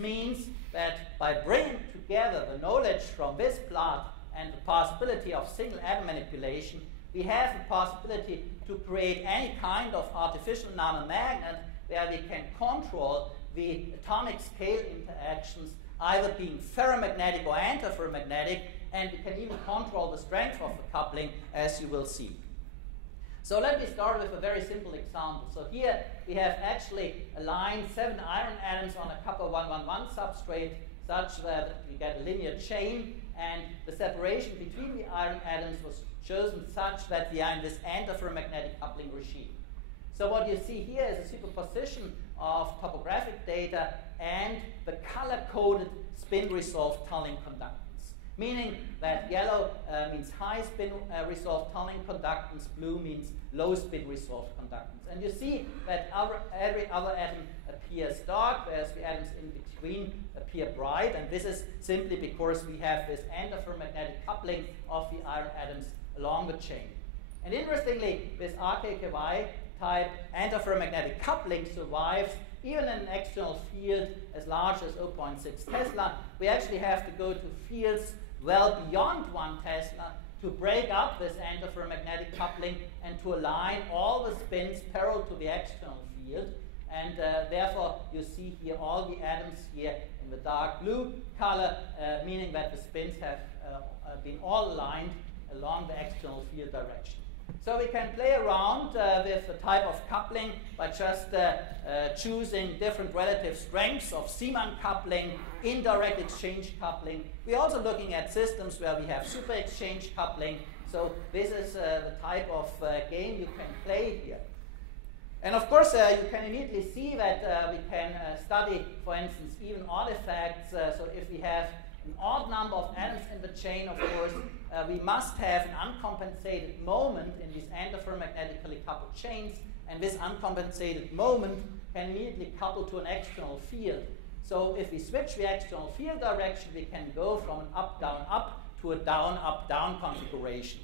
Means that by bringing together the knowledge from this plot and the possibility of single atom manipulation, we have the possibility to create any kind of artificial nanomagnet where we can control the atomic scale interactions, either being ferromagnetic or antiferromagnetic, and we can even control the strength of the coupling, as you will see. So let me start with a very simple example. So here we have actually aligned 7 iron atoms on a copper 111 substrate such that we get a linear chain, and the separation between the iron atoms was chosen such that we are in this antiferromagnetic coupling regime. So what you see here is a superposition of topographic data and the color-coded spin-resolved tunneling conductance. Meaning that yellow means high spin resolved tunneling conductance, blue means low spin resolved conductance. And you see that every other atom appears dark, whereas the atoms in between appear bright, and this is simply because we have this antiferromagnetic coupling of the iron atoms along the chain. And interestingly, this RKKY type antiferromagnetic coupling survives even in an external field as large as 0.6 Tesla. We actually have to go to fields well beyond 1 Tesla to break up this antiferromagnetic coupling and to align all the spins parallel to the external field. And therefore, you see here all the atoms here in the dark blue color, meaning that the spins have been all aligned along the external field direction. So we can play around with the type of coupling by just choosing different relative strengths of Zeeman coupling, indirect exchange coupling. We're also looking at systems where we have super exchange coupling. So this is the type of game you can play here. And of course, you can immediately see that we can study, for instance, even artifacts. So if we have an odd number of atoms in the chain, of course, we must have an uncompensated moment in these antiferromagnetically coupled chains, and this uncompensated moment can immediately couple to an external field. So if we switch the external field direction, we can go from an up-down-up to a down-up-down configuration.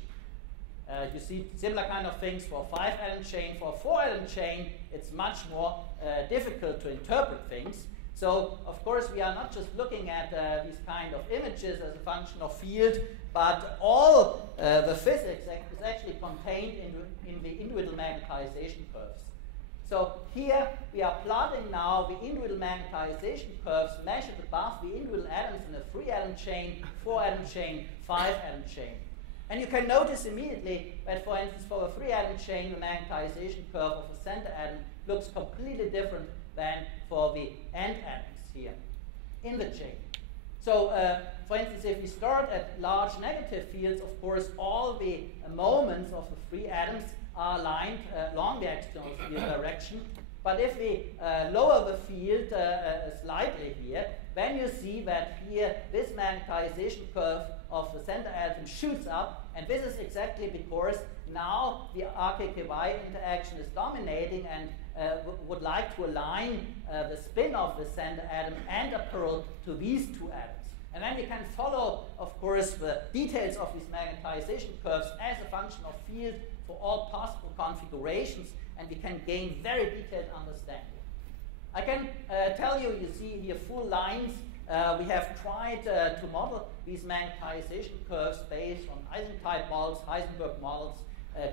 You see similar kind of things for a 5-atom chain. For a 4-atom chain, it's much more difficult to interpret things. So, of course, we are not just looking at these kind of images as a function of field, but all the physics is actually contained in the individual magnetization curves. So here we are plotting now the individual magnetization curves measured above the individual atoms in a 3-atom chain, 4-atom chain, 5-atom chain. And you can notice immediately that, for instance, for a 3-atom chain, the magnetization curve of the center atom looks completely different than for the end atoms here in the chain. So, for instance, if we start at large negative fields, of course, all the moments of the 3 atoms are aligned along the external field direction. But if we lower the field slightly here, then you see that here this magnetization curve of the center atom shoots up, and this is exactly because now the RKKY interaction is dominating and would like to align the spin of the center atom and a parallel to these 2 atoms. And then we can follow, of course, the details of these magnetization curves as a function of field for all possible configurations, and we can gain very detailed understanding. I can tell you, you see here full lines. We have tried to model these magnetization curves based on Eisentype models, Heisenberg models,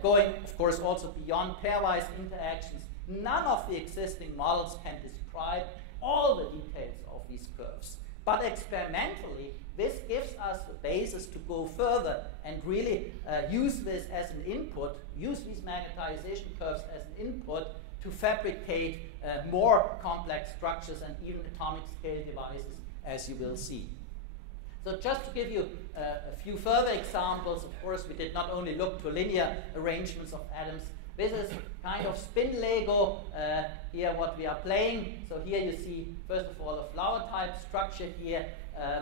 going, of course, also beyond pairwise interactions. None of the existing models can describe all the details of these curves. But experimentally, this gives us the basis to go further and really use this as an input, use these magnetization curves as an input to fabricate more complex structures and even atomic scale devices, as you will see. So just to give you a few further examples, of course, we did not only look to linear arrangements of atoms. This is kind of spin Lego, here what we are playing. So here you see, first of all, a flower type structure here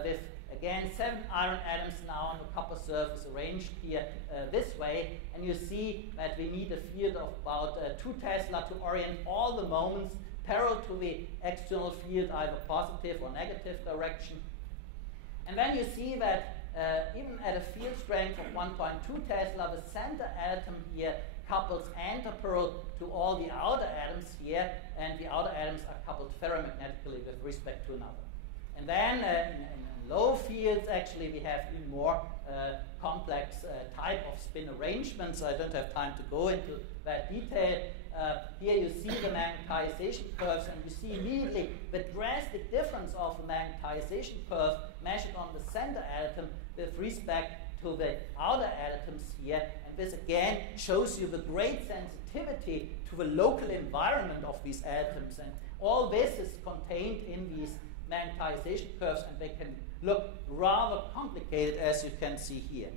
with, again, 7 iron atoms now on the copper surface arranged here this way. And you see that we need a field of about 2 Tesla to orient all the moments parallel to the external field, either positive or negative direction. And then you see that even at a field strength of 1.2 Tesla, the center atom here couples antiparallel to all the outer atoms here, and the outer atoms are coupled ferromagnetically with respect to another. And then in low fields, actually, we have even more complex type of spin arrangements. I don't have time to go into that detail. Here you see the magnetization curves, and you see immediately the drastic difference of the magnetization curve measured on the center atom with respect to the outer atoms here. And this again shows you the great sensitivity to the local environment of these atoms. And all this is contained in these magnetization curves, and they can look rather complicated, as you can see here.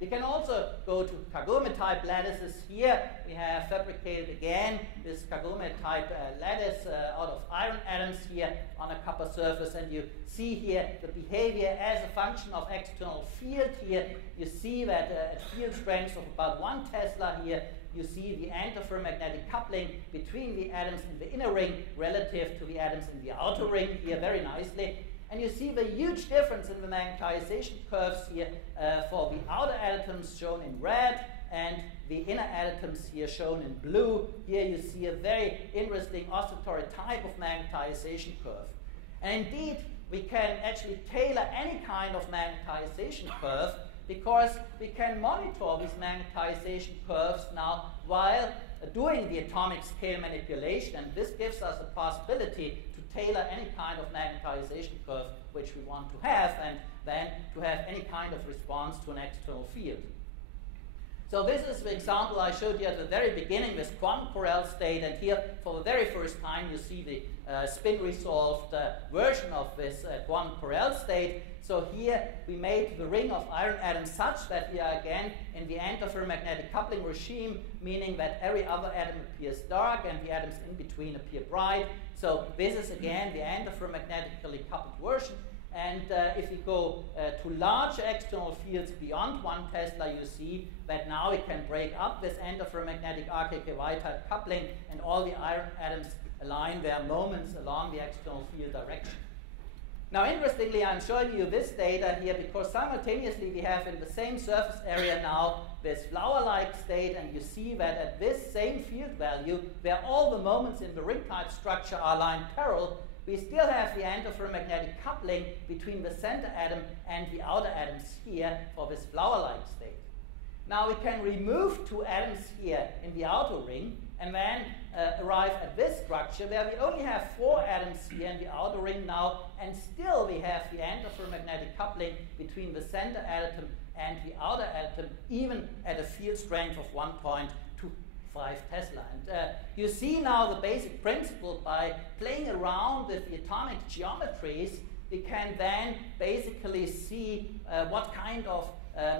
We can also go to Kagome-type lattices. Here we have fabricated again this Kagome-type lattice out of iron atoms here on a copper surface, and you see here the behavior as a function of external field. Here you see that at field strengths of about 1 Tesla here, you see the antiferromagnetic coupling between the atoms in the inner ring relative to the atoms in the outer ring here very nicely. And you see the huge difference in the magnetization curves here for the outer atoms shown in red and the inner atoms here shown in blue. Here you see a very interesting oscillatory type of magnetization curve. And indeed, we can actually tailor any kind of magnetization curve because we can monitor these magnetization curves now while doing the atomic scale manipulation. And this gives us a possibility to tailor any kind of magnetization curve which we want to have, and then to have any kind of response to an external field. So this is the example I showed you at the very beginning, this quantum Corel state, and here for the very first time you see the spin-resolved version of this quantum Corel state. So here we made the ring of iron atoms such that we are again in the antiferromagnetic coupling regime, meaning that every other atom appears dark and the atoms in between appear bright. So this is again the antiferromagnetically coupled version. And if we go to larger external fields beyond 1 Tesla, you see that now we can break up this antiferromagnetic RKKY type coupling, and all the iron atoms align their moments along the external field direction. Now, interestingly, I'm showing you this data here because simultaneously we have in the same surface area now this flower-like state, and you see that at this same field value, where all the moments in the ring-type structure are aligned parallel, we still have the antiferromagnetic coupling between the center atom and the outer atoms here for this flower-like state. Now we can remove 2 atoms here in the outer ring and then arrive at this structure where we only have 4 atoms here in the outer ring now, and still we have the antiferromagnetic coupling between the center atom and the outer atom, even at a field strength of 1.25 Tesla. And you see now the basic principle. By playing around with the atomic geometries, we can then basically see what kind of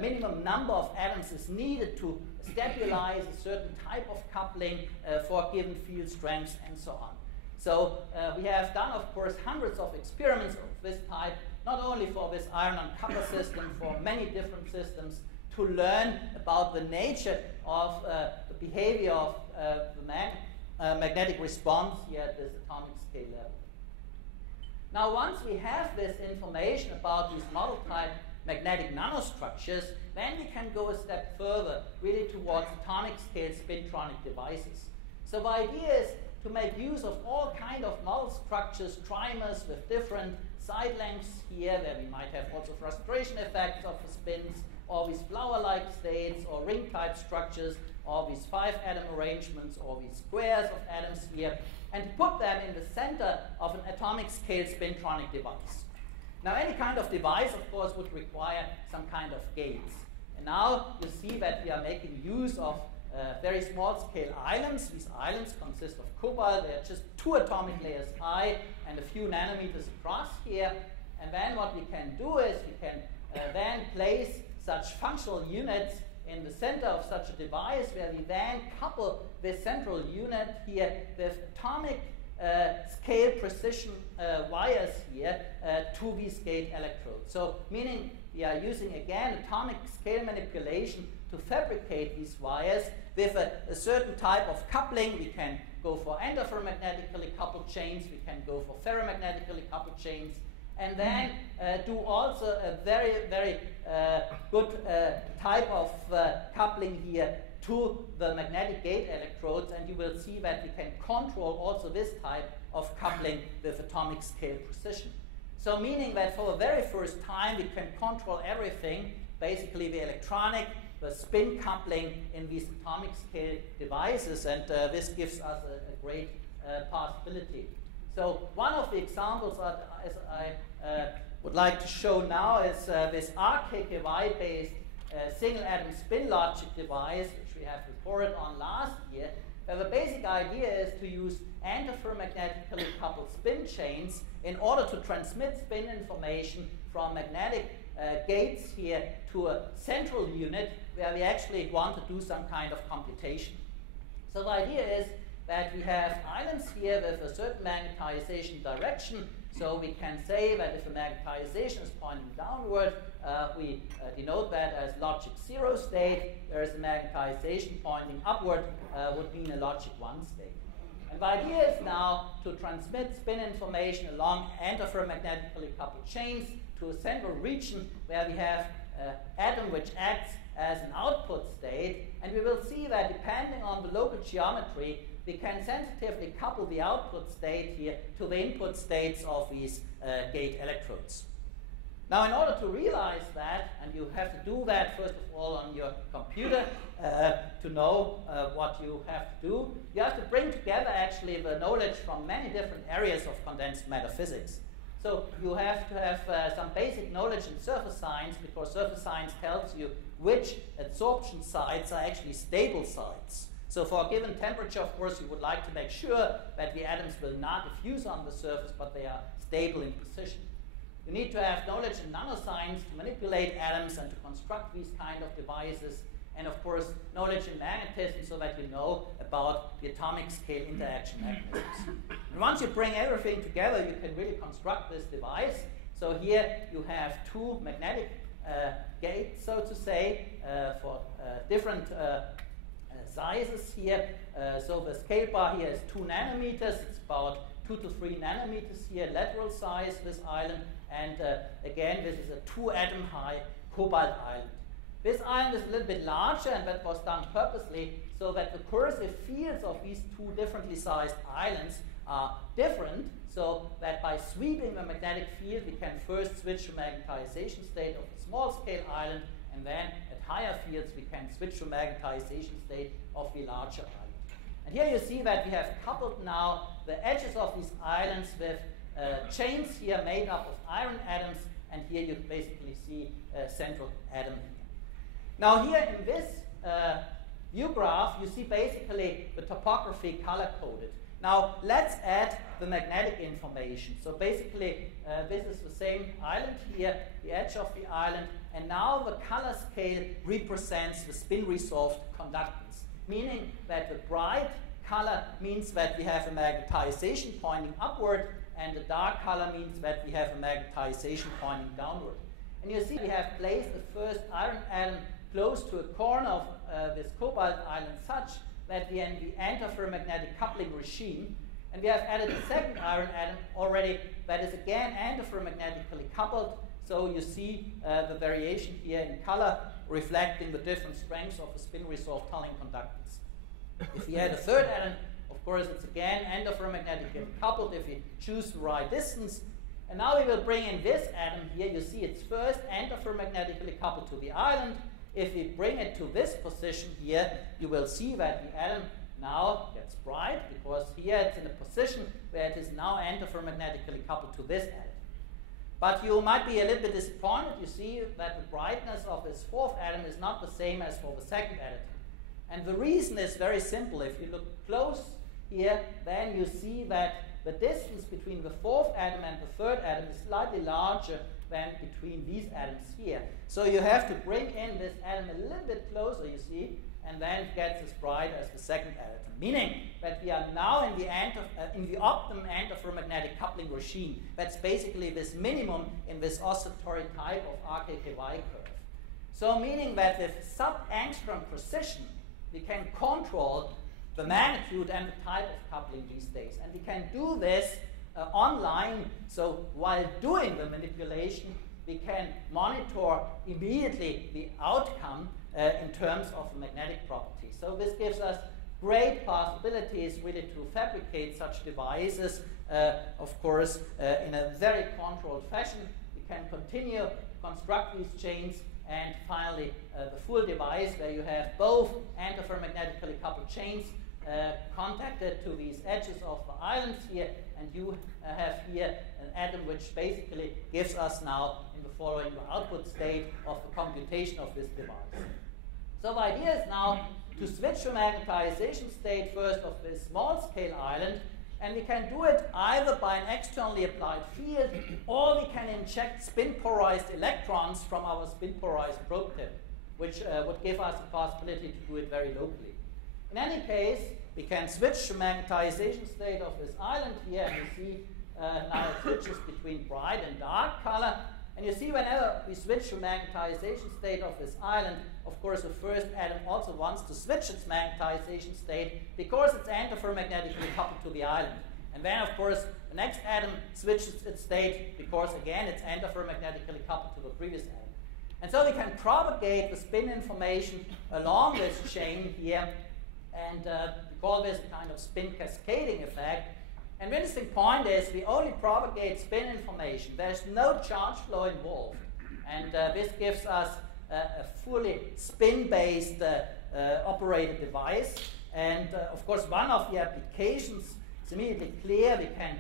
minimum number of atoms is needed to stabilize a certain type of coupling for given field strengths and so on. So we have done, of course, hundreds of experiments of this type, not only for this iron and copper system, for many different systems, to learn about the nature of the behavior of the magnetic response here at this atomic scale level. Now, once we have this information about these model-type magnetic nanostructures, then we can go a step further, really towards atomic scale spintronic devices. So the idea is to make use of all kind of model structures, trimers with different side lengths here, where we might have also frustration effects of the spins, or these flower-like states, or ring-type structures, or these 5-atom arrangements, or these squares of atoms here, and put them in the center of an atomic scale spintronic device. Now, any kind of device, of course, would require some kind of gates. And now you see that we are making use of very small-scale islands. These islands consist of cobalt. They are just 2 atomic layers high and a few nanometers across here. And then what we can do is we can then place such functional units in the center of such a device, where we then couple this central unit here with atomic scale precision wires here to these gate electrodes. So meaning we are using again atomic scale manipulation to fabricate these wires with a certain type of coupling. We can go for antiferromagnetically coupled chains, we can go for ferromagnetically coupled chains, and then do also a very, very good type of coupling here to the magnetic gate electrodes, and you will see that we can control also this type of coupling with atomic scale precision. So meaning that for the very first time we can control everything, basically the electronic, the spin coupling in these atomic scale devices, and this gives us a great possibility. So one of the examples as I would like to show now is this RKKY-based single atom spin logic device, which we have reported on last year. The basic idea is to use antiferromagnetically coupled spin chains in order to transmit spin information from magnetic gates here to a central unit where we actually want to do some kind of computation. So the idea is that we have islands here with a certain magnetization direction. So we can say that if the magnetization is pointing downward, we denote that as logic 0 state, whereas the magnetization pointing upward would mean a logic 1 state. And the idea is now to transmit spin information along antiferromagnetically coupled chains to a central region where we have an atom which acts as an output state, and we will see that depending on the local geometry, we can sensitively couple the output state here to the input states of these gate electrodes. Now, in order to realize that, and you have to do that first of all on your computer to know what you have to do, you have to bring together actually the knowledge from many different areas of condensed matter physics. So you have to have some basic knowledge in surface science, because surface science tells you which adsorption sites are actually stable sites. So for a given temperature, of course, you would like to make sure that the atoms will not diffuse on the surface, but they are stable in position. You need to have knowledge in nanoscience to manipulate atoms and to construct these kind of devices. And of course, knowledge in magnetism so that you know about the atomic scale interaction mechanisms. And once you bring everything together, you can really construct this device. So here you have two magnetic gates, so to say, for different sizes here. So the scale bar here is 2 nanometers. It's about 2 to 3 nanometers here, lateral size, this island. And again, this is a 2-atom high cobalt island. This island is a little bit larger, and that was done purposely so that the coercive fields of these two differently sized islands are different, so that by sweeping the magnetic field, we can first switch the magnetization state of the small scale island, and then at higher fields, we can switch the magnetization state of the larger island. And here you see that we have coupled now the edges of these islands with chains here made up of iron atoms, and here you basically see a central atom. Now here in this view graph, you see basically the topography color-coded. Now let's add the magnetic information. So basically this is the same island here, the edge of the island, and now the color scale represents the spin-resolved conductance, meaning that the bright color means that we have a magnetization pointing upward, and the dark color means that we have a magnetization pointing downward. And you see we have placed the first iron atom close to a corner of this cobalt island such that we enter ferromagnetic coupling regime, and we have added a second iron atom already that is again antiferromagnetically coupled, so you see the variation here in color reflecting the different strengths of the spin-resolved tunneling conductance. If we add a third atom, of course it's again antiferromagnetically coupled if we choose the right distance. And now we will bring in this atom here. You see it's first antiferromagnetically coupled to the island. If we bring it to this position here, you will see that the atom now gets bright, because here it's in a position where it is now antiferromagnetically coupled to this atom. But you might be a little bit disappointed. You see that the brightness of this fourth atom is not the same as for the second atom. And the reason is very simple. If you look close here, then you see that the distance between the fourth atom and the third atom is slightly larger than between these atoms here. So you have to bring in this atom a little bit closer, you see, and then it gets as bright as the second atom, meaning that we are now in the optimum antiferromagnetic coupling regime. That's basically this minimum in this oscillatory type of RKKY curve. So meaning that with sub-angstrom precision, we can control the magnitude and the type of coupling these days. And we can do this online, so while doing the manipulation, we can monitor immediately the outcome in terms of magnetic properties. So this gives us great possibilities really to fabricate such devices, of course, in a very controlled fashion. We can continue to construct these chains, and finally the full device where you have both antiferromagnetically coupled chains contacted to these edges of the islands here, and you have here an atom which basically gives us now in the following the output state of the computation of this device. So the idea is now to switch to magnetization state first of this small scale island, and we can do it either by an externally applied field, or we can inject spin polarized electrons from our spin polarized probe tip, which would give us the possibility to do it very locally. In any case, we can switch to magnetization state of this island here, and you see now it switches between bright and dark color. And you see whenever we switch to magnetization state of this island, of course the first atom also wants to switch its magnetization state because it's antiferromagnetically coupled to the island. And then of course the next atom switches its state because again it's antiferromagnetically coupled to the previous atom. And so we can propagate the spin information along this chain here, and we call this a kind of spin cascading effect. And the interesting point is we only propagate spin information. There's no charge flow involved. And this gives us a fully spin-based operated device. And of course, one of the applications is immediately clear. We can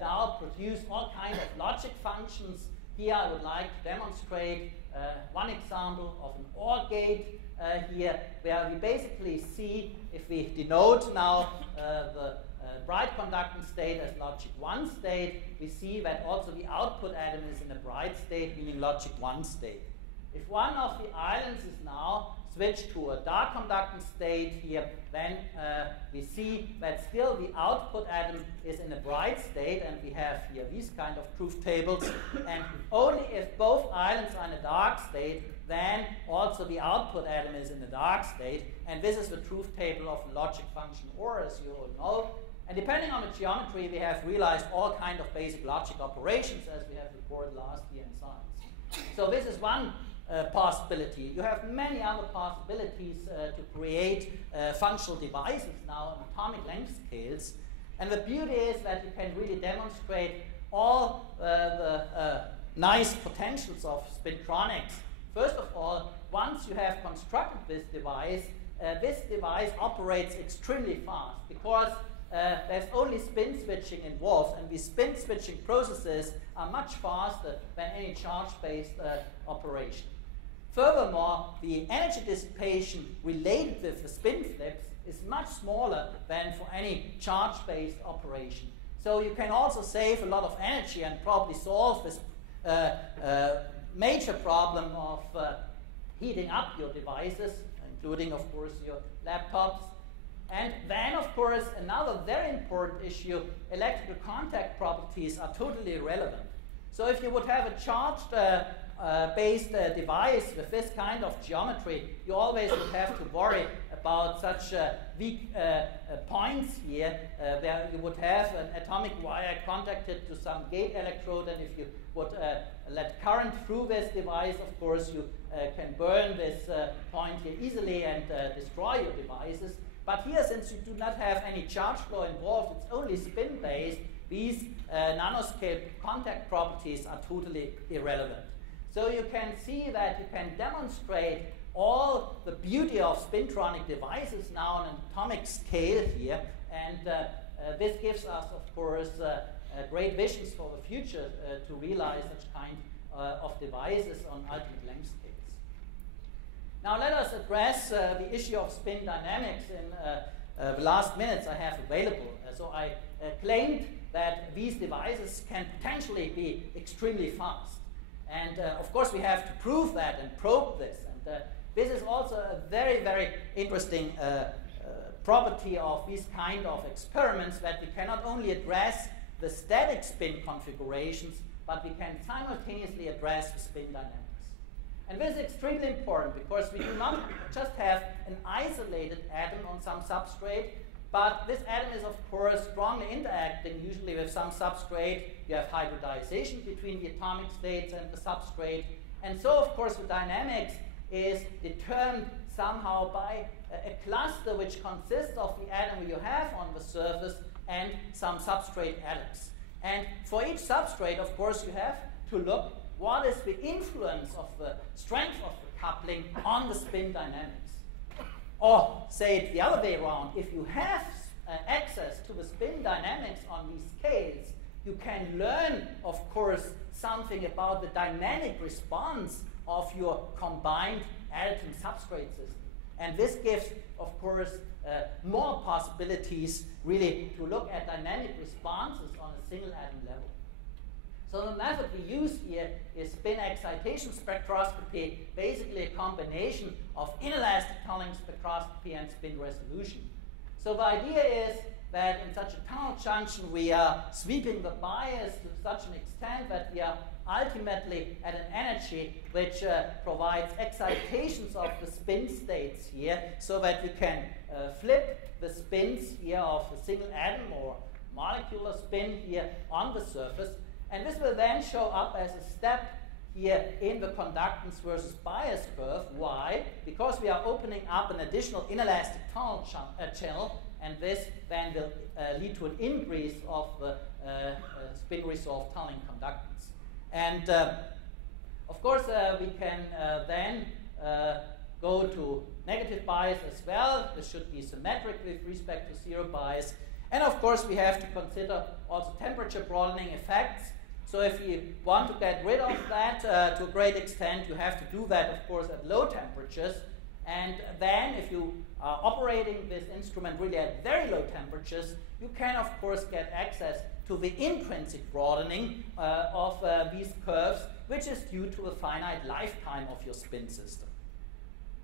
now produce all kinds of logic functions. Here I would like to demonstrate one example of an OR gate here, where we basically see, if we denote now the bright conducting state as logic 1 state, we see that also the output atom is in a bright state, meaning logic 1 state. If one of the islands is now switched to a dark conducting state here, then we see that still the output atom is in a bright state, and we have here these kind of truth tables. And only if both islands are in a dark state, then also the output atom is in a dark state. And this is the truth table of the logic function OR, as you all know. And depending on the geometry, we have realized all kinds of basic logic operations, as we have reported last year in science. So this is one possibility. You have many other possibilities to create functional devices now in atomic length scales. And the beauty is that you can really demonstrate all the nice potentials of spintronics. First of all, once you have constructed this device operates extremely fast because there's only spin switching involved, and the spin switching processes are much faster than any charge-based operation. Furthermore, the energy dissipation related with the spin flips is much smaller than for any charge-based operation. So you can also save a lot of energy and probably solve this major problem of heating up your devices, including, of course, your laptops. And then, of course, another very important issue, electrical contact properties are totally irrelevant. So if you would have a charged-based device with this kind of geometry, you always would have to worry about such weak points here, where you would have an atomic wire contacted to some gate electrode, and if you would let current through this device, of course, you can burn this point here easily and destroy your devices. But here, since you do not have any charge flow involved, it's only spin-based, these nanoscale contact properties are totally irrelevant. So you can see that you can demonstrate all the beauty of spintronic devices now on an atomic scale here, and this gives us, of course, great visions for the future to realize such kind of devices on ultimate length scales. Now let us address the issue of spin dynamics in the last minutes I have available. So I claimed that these devices can potentially be extremely fast. And of course we have to prove that and probe this. And this is also a very, very interesting property of these kind of experiments, that we can not only address the static spin configurations, but we can simultaneously address the spin dynamics. And this is extremely important because we do not just have an isolated atom on some substrate, but this atom is, of course, strongly interacting usually with some substrate. You have hybridization between the atomic states and the substrate. And so, of course, the dynamics is determined somehow by a cluster which consists of the atom you have on the surface and some substrate atoms. And for each substrate, of course, you have to look what is the influence of the strength of the coupling on the spin dynamics. Or say it the other way around, if you have access to the spin dynamics on these scales, you can learn, of course, something about the dynamic response of your combined atom substrate system. And this gives, of course, more possibilities really to look at dynamic responses on a single atom level. So the method we use here is spin excitation spectroscopy, basically a combination of inelastic tunneling spectroscopy and spin resolution. So the idea is that in such a tunnel junction we are sweeping the bias to such an extent that we are ultimately at an energy which provides excitations of the spin states here, so that we can flip the spins here of a single atom or molecular spin here on the surface. And this will then show up as a step here in the conductance versus bias curve. Why? Because we are opening up an additional inelastic tunnel channel, and this then will lead to an increase of the spin-resolved tunneling conductance. And of course, we can then go to negative bias as well. This should be symmetric with respect to zero bias. And of course, we have to consider also temperature broadening effects. So if you want to get rid of that to a great extent, you have to do that, of course, at low temperatures. And then if you are operating this instrument really at very low temperatures, you can, of course, get access to the intrinsic broadening of these curves, which is due to a finite lifetime of your spin system.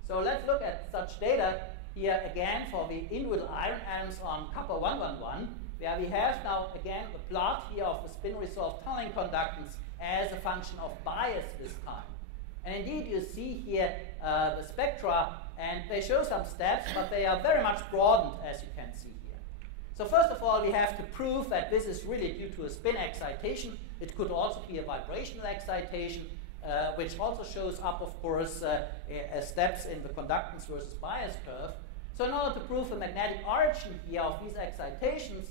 So let's look at such data here again for the individual iron atoms on copper 111, where we have now again the plot here of the spin-resolved tunneling conductance as a function of bias this time. And indeed you see here the spectra, and they show some steps, but they are very much broadened, as you can see here. So first of all, we have to prove that this is really due to a spin excitation. It could also be a vibrational excitation, which also shows up, of course, as steps in the conductance versus bias curve. So in order to prove the magnetic origin here of these excitations,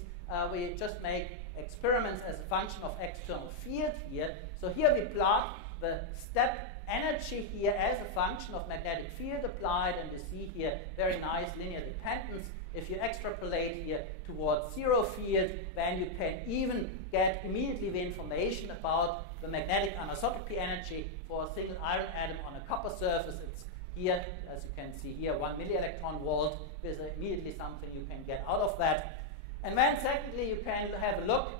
we just make experiments as a function of external field here. So here we plot the step energy here as a function of magnetic field applied, and you see here very nice linear dependence. If you extrapolate here towards zero field, then you can even get immediately the information about the magnetic anisotropy energy for a single iron atom on a copper surface. It's here, as you can see here, 1 millielectron volt. There's immediately something you can get out of that. And then secondly, you can have a look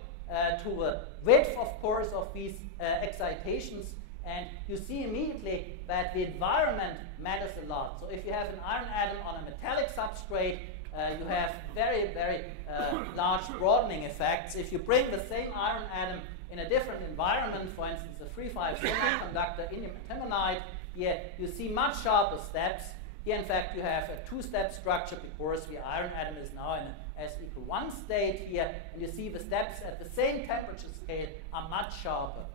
to the width, of course, of these excitations. And you see immediately that the environment matters a lot. So if you have an iron atom on a metallic substrate, you have very, very large broadening effects. If you bring the same iron atom in a different environment, for instance, a 3,5 semiconductor indium antimonide, here you see much sharper steps. Here, in fact, you have a two-step structure because the iron atom is now in a S=1 state here, and you see the steps at the same temperature scale are much sharper.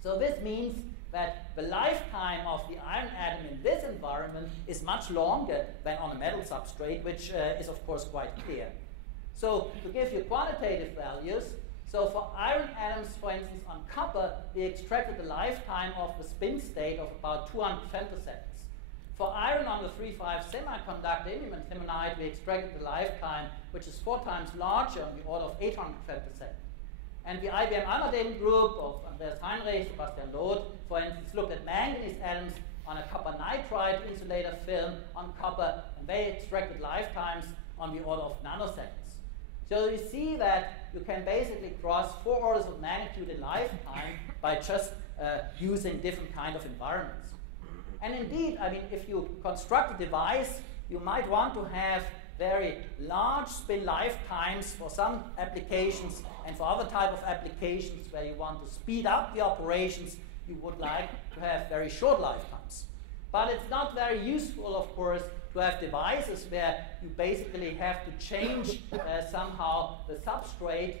So this means that the lifetime of the iron atom in this environment is much longer than on a metal substrate, which is, of course, quite clear. So to give you quantitative values, so for iron atoms, for instance, on copper, we extracted the lifetime of the spin state of about 200 femtoseconds. For iron on the 3,5 semiconductor indium antimonide, we extracted the lifetime, which is 4 times larger, on the order of 800 femtoseconds. And the IBM Almaden group of Andreas Heinrich, Sebastian Loth, for instance, looked at manganese atoms on a copper nitride insulator film on copper, and they extracted lifetimes on the order of nanoseconds. So you see that you can basically cross 4 orders of magnitude in lifetime by just using different kind of environments. And indeed, I mean, if you construct a device, you might want to have very large spin lifetimes for some applications, and for other type of applications where you want to speed up the operations, you would like to have very short lifetimes. But it's not very useful, of course, to have devices where you basically have to change somehow the substrate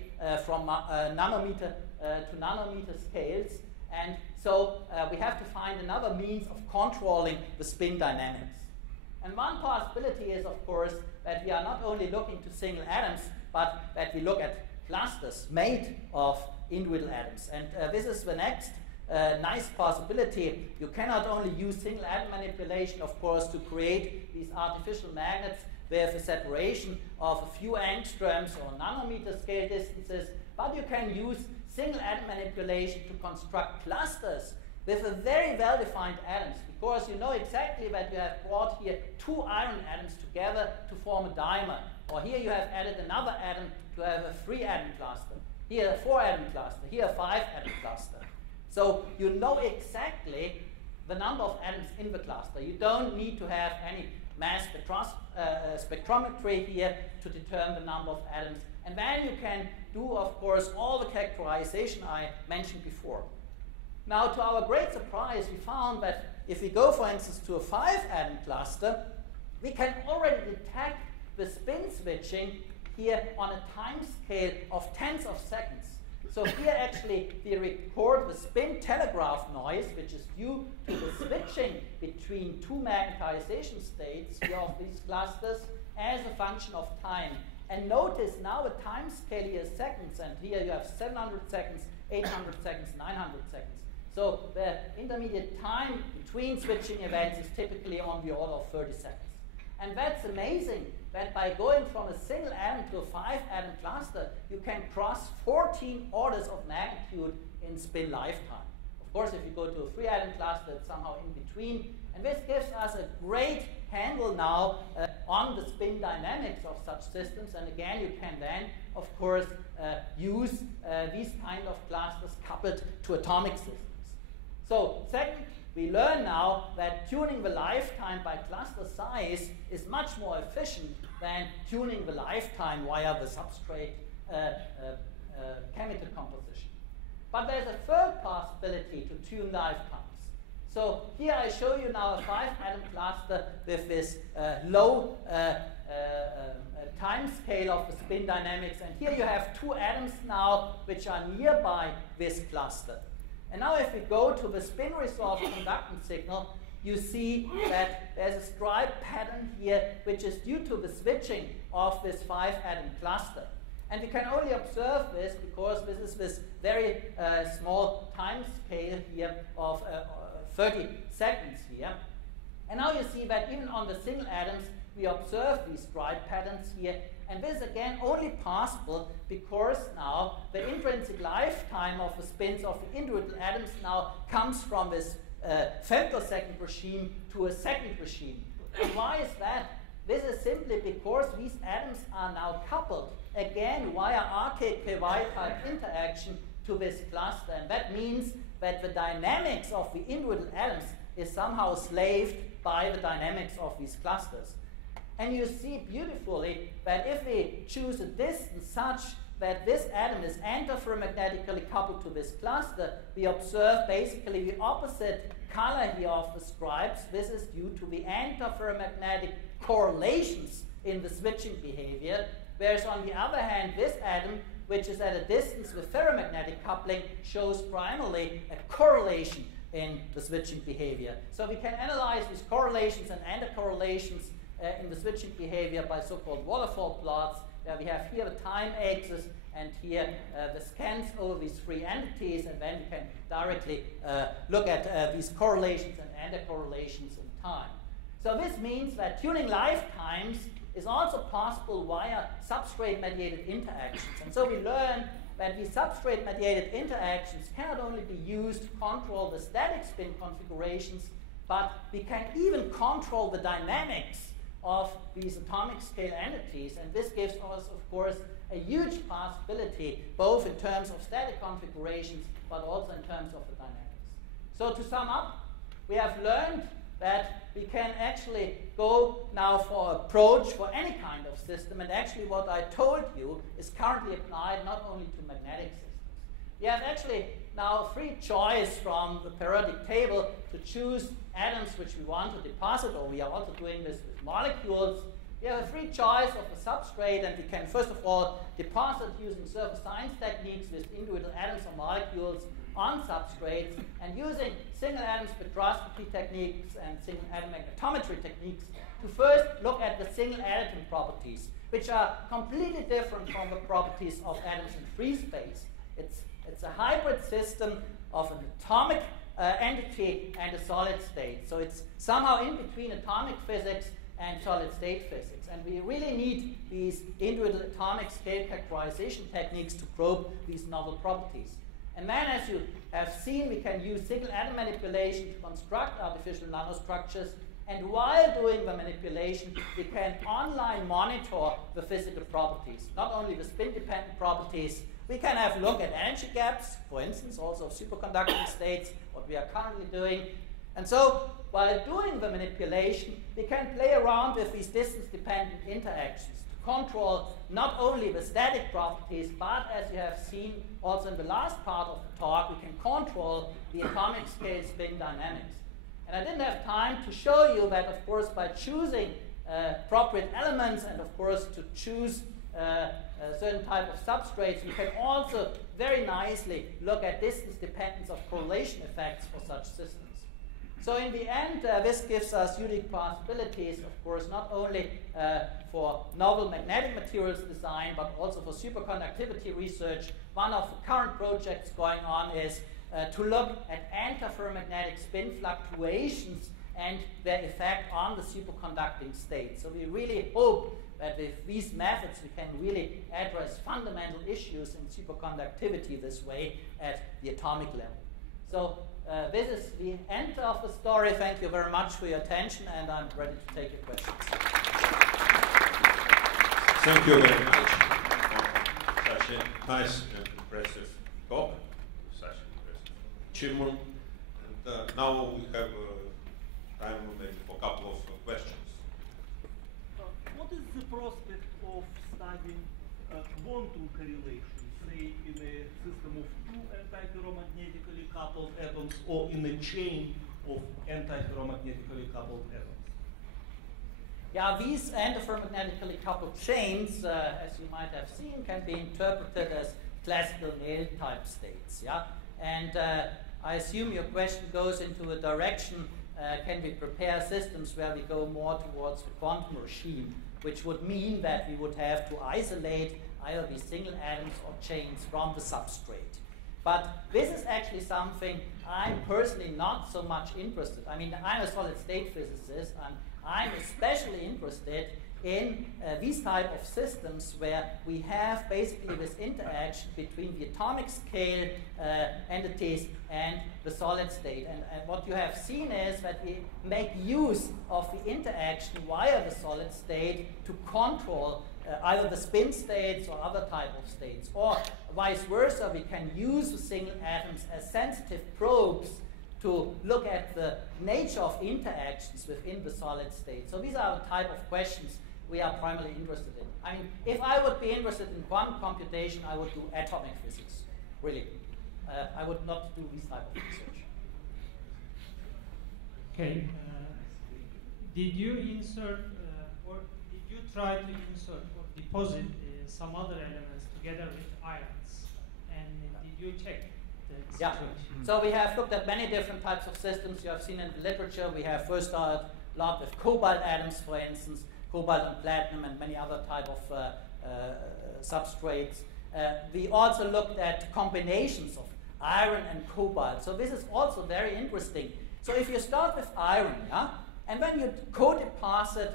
from nanometer to nanometer scales. And so we have to find a another means of controlling the spin dynamics. And one possibility is, of course, that we are not only looking to single atoms, but that we look at clusters made of individual atoms. And this is the next nice possibility. You cannot only use single atom manipulation, of course, to create these artificial magnets with a separation of a few angstroms or nanometer scale distances, but you can use single atom manipulation to construct clusters with a very well-defined atoms, because you know exactly that you have brought here two iron atoms together to form a dimer, or here you have added another atom to have a 3-atom cluster, here a 4-atom cluster, here a 5-atom cluster. So you know exactly the number of atoms in the cluster. You don't need to have any mass spectrometry here to determine the number of atoms. And then you can do, of course, all the characterization I mentioned before. Now, to our great surprise, we found that if we go, for instance, to a 5-atom cluster, we can already detect the spin switching here on a time scale of tenths of seconds. So here actually we record the spin telegraph noise, which is due to the switching between two magnetization states of these clusters as a function of time. And notice now the time scale here is seconds, and here you have 700 seconds, 800 seconds, 900 seconds. So the intermediate time between switching events is typically on the order of 30 seconds. And that's amazing that by going from a single atom to a 5-atom cluster, you can cross 14 orders of magnitude in spin lifetime. Of course, if you go to a 3-atom cluster, it's somehow in between. And this gives us a great handle now on the spin dynamics of such systems. And again, you can then, of course, use these kind of clusters coupled to atomic systems. So second, we learn now that tuning the lifetime by cluster size is much more efficient than tuning the lifetime via the substrate chemical composition. But there's a third possibility to tune lifetimes. So here I show you now a 5-atom cluster with this low time scale of the spin dynamics. And here you have two atoms now which are nearby this cluster. And now if we go to the spin resolved conductance signal, you see that there's a stripe pattern here which is due to the switching of this 5-atom cluster. And we can only observe this because this is this very small time scale here of 30 seconds here. And now you see that even on the single atoms, we observe these stripe patterns here. And this is again only possible because now the intrinsic lifetime of the spins of the individual atoms now comes from this femtosecond regime to a second regime. And why is that? This is simply because these atoms are now coupled again via RKKY type interaction to this cluster. And that means that the dynamics of the individual atoms is somehow slaved by the dynamics of these clusters. And you see beautifully that if we choose a distance such that this atom is antiferromagnetically coupled to this cluster, we observe basically the opposite color here of the stripes. This is due to the antiferromagnetic correlations in the switching behavior, whereas on the other hand, this atom, which is at a distance with ferromagnetic coupling, shows primarily a correlation in the switching behavior. So we can analyze these correlations and anticorrelations in the switching behavior by so-called waterfall plots. We have here the time axis and here the scans over these three entities, and then we can directly look at these correlations and anticorrelations in time. So this means that tuning lifetimes is also possible via substrate-mediated interactions. And so we learn that these substrate-mediated interactions cannot only be used to control the static spin configurations, but we can even control the dynamics of these atomic scale entities. And this gives us, of course, a huge possibility, both in terms of static configurations, but also in terms of the dynamics. So to sum up, we have learned that we can actually go now for approach for any kind of system, and actually what I told you is currently applied not only to magnetic systems. We have actually now free choice from the periodic table to choose atoms which we want to deposit, or we are also doing this with molecules. We have a free choice of the substrate, and we can first of all deposit using surface science techniques with individual atoms or molecules on substrates, and using single atom spectroscopy techniques and single atom magnetometry techniques to first look at the single atom properties, which are completely different from the properties of atoms in free space. It's a hybrid system of an atomic entity and a solid state. So it's somehow in between atomic physics and solid state physics. And we really need these individual atomic scale characterization techniques to probe these novel properties. And then, as you have seen, we can use single atom manipulation to construct artificial nanostructures. And while doing the manipulation, we can online monitor the physical properties, not only the spin-dependent properties. We can have a look at energy gaps, for instance, also of superconducting states, what we are currently doing. And so, while doing the manipulation, we can play around with these distance-dependent interactions to control not only the static properties, but as you have seen also in the last part of the talk, we can control the atomic scale spin dynamics. And I didn't have time to show you that, of course, by choosing appropriate elements and, of course, to choose a certain type of substrates, we can also very nicely look at distance dependence of correlation effects for such systems. So in the end, this gives us unique possibilities, of course, not only for novel magnetic materials design, but also for superconductivity research. One of the current projects going on is to look at antiferromagnetic spin fluctuations and their effect on the superconducting state. So we really hope that with these methods we can really address fundamental issues in superconductivity this way at the atomic level. So this is the end of the story. Thank you very much for your attention, and I'm ready to take your questions. Thank you very much for such a nice and impressive talk, such an impressive achievement. And now we have time maybe for a couple of questions. What is the prospect of studying quantum correlation, say in a system of two antiferromagnetically coupled atoms or in a chain of antiferromagnetically coupled atoms? Yeah, these antiferromagnetically coupled chains, as you might have seen, can be interpreted as classical Nail-type states. Yeah, and I assume your question goes into a direction: can we prepare systems where we go more towards the quantum regime, which would mean that we would have to isolate either these single atoms or chains from the substrate. But this is actually something I'm personally not so much interested. I mean, I'm a solid state physicist, and I'm especially interested in these type of systems where we have basically this interaction between the atomic scale entities and the solid state. And what you have seen is that we make use of the interaction via the solid state to control either the spin states or other type of states. Or vice versa, we can use the single atoms as sensitive probes to look at the nature of interactions within the solid state. So these are the type of questions we are primarily interested in. I mean, if I would be interested in quantum computation, I would do atomic physics, really. I would not do this type of research. Okay. Did you insert, or did you try to insert or deposit some other elements together with ions? And did you check the situation? Yeah. So we have looked at many different types of systems. You have seen in the literature, we have first started a lot with cobalt atoms, for instance, cobalt and platinum and many other type of substrates. We also looked at combinations of iron and cobalt. So this is also very interesting. So if you start with iron, yeah, and then you co-deposit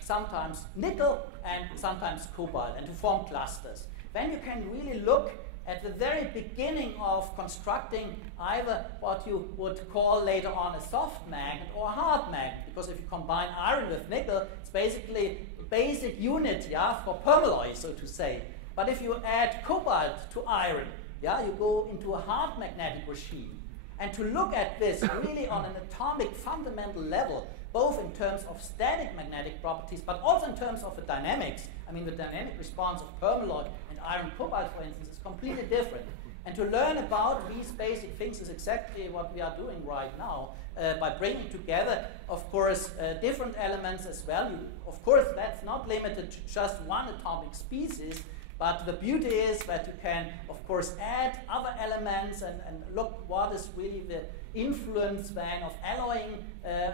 sometimes nickel and sometimes cobalt and to form clusters, then you can really look at the very beginning of constructing either what you would call later on a soft magnet or a hard magnet, because if you combine iron with nickel, it's basically a basic unit, yeah, for permalloy, so to say. But if you add cobalt to iron, yeah, you go into a hard magnetic regime. And to look at this really on an atomic fundamental level, both in terms of static magnetic properties, but also in terms of the dynamics. I mean, the dynamic response of permalloy and iron cobalt, for instance, is completely different. And to learn about these basic things is exactly what we are doing right now, by bringing together, of course, different elements as well. Of course, that's not limited to just one atomic species, But the beauty is that you can, of course, add other elements and look what is really the influence then of alloying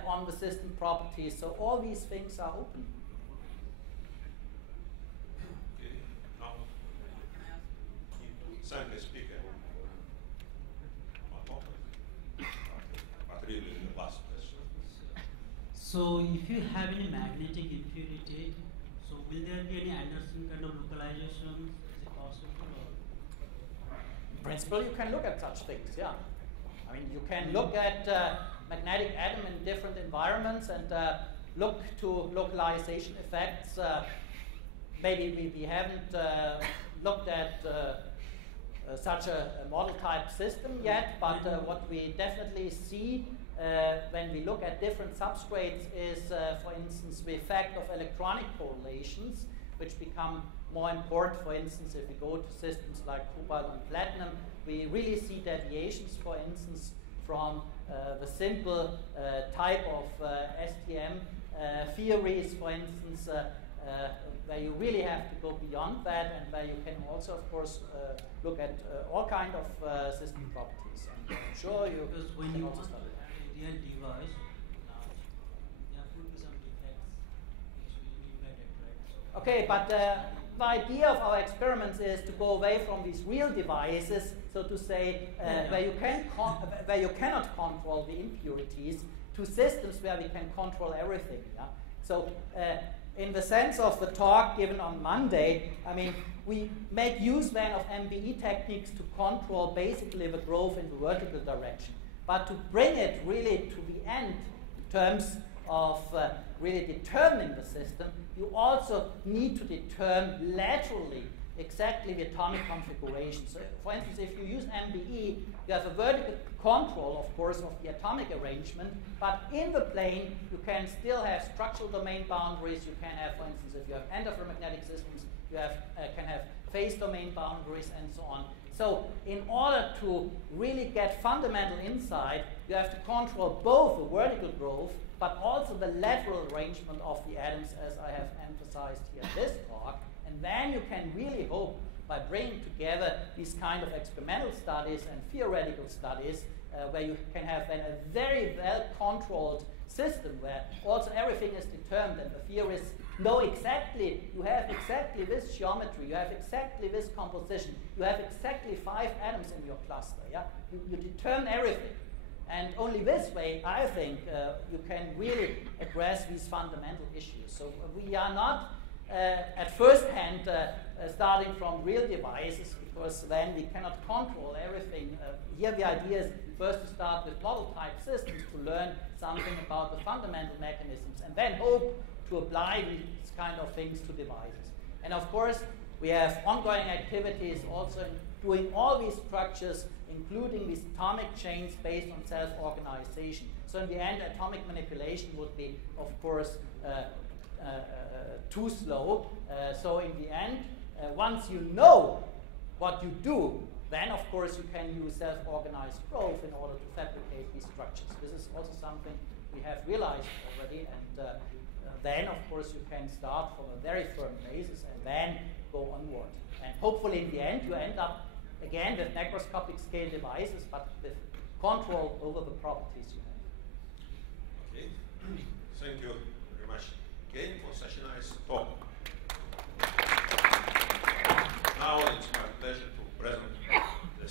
on the system properties. So all these things are open. Okay. Now, thank the speaker. But really, the last question. So if you have any magnetic impurity, so will there be any Anderson kind of localization? Is it possible? In principle, you can look at such things, yeah. I mean, you can look at magnetic atom in different environments and look to localization effects. Maybe we haven't looked at such a model type system yet, but what we definitely see when we look at different substrates is, for instance, the effect of electronic correlations, which become more important. For instance, if we go to systems like cobalt and platinum, we really see deviations, for instance, from the simple type of STM theories, for instance, where you really have to go beyond that, and where you can also, of course, look at all kinds of system properties. And I'm sure you because when can you also want study that. a real device, there could be some defects which will be embedded, right? So Okay, but the idea of our experiments is to go away from these real devices, so to say, where you cannot control the impurities, to systems where we can control everything. Yeah? So, in the sense of the talk given on Monday, I mean, we make use then of MBE techniques to control basically the growth in the vertical direction. But to bring it really to the end in terms of really determining the system, you also need to determine laterally exactly the atomic configuration. So, for instance, if you use MBE, you have a vertical control, of course, of the atomic arrangement, but in the plane, you can still have structural domain boundaries. You can have, for instance, if you have end-of-magnetic systems, you can have phase domain boundaries, and so on. So, in order to really get fundamental insight, you have to control both the vertical growth, but also the lateral arrangement of the atoms, as I have emphasized here in this talk. And then you can really hope, by bringing together these kind of experimental studies and theoretical studies, where you can have then a very well-controlled system where also everything is determined and the theorists know exactly, you have exactly this geometry, you have exactly this composition, you have exactly 5 atoms in your cluster. Yeah? You determine everything. And only this way, I think, you can really address these fundamental issues. So we are not at first hand starting from real devices, because then we cannot control everything. Here the idea is first to start with model type systems to learn something about the fundamental mechanisms, and then hope to apply these kind of things to devices. And of course, we have ongoing activities also in doing all these structures, including these atomic chains based on self-organization. So in the end, atomic manipulation would be, of course, too slow. So in the end, once you know what you do, then of course you can use self-organized growth in order to fabricate these structures. This is also something we have realized already, and then of course you can start from a very firm basis and then go onward. And hopefully in the end you end up again with macroscopic scale devices, but with control over the properties you have. Okay, thank you very much again for such a nice talk. Now it's my pleasure to present the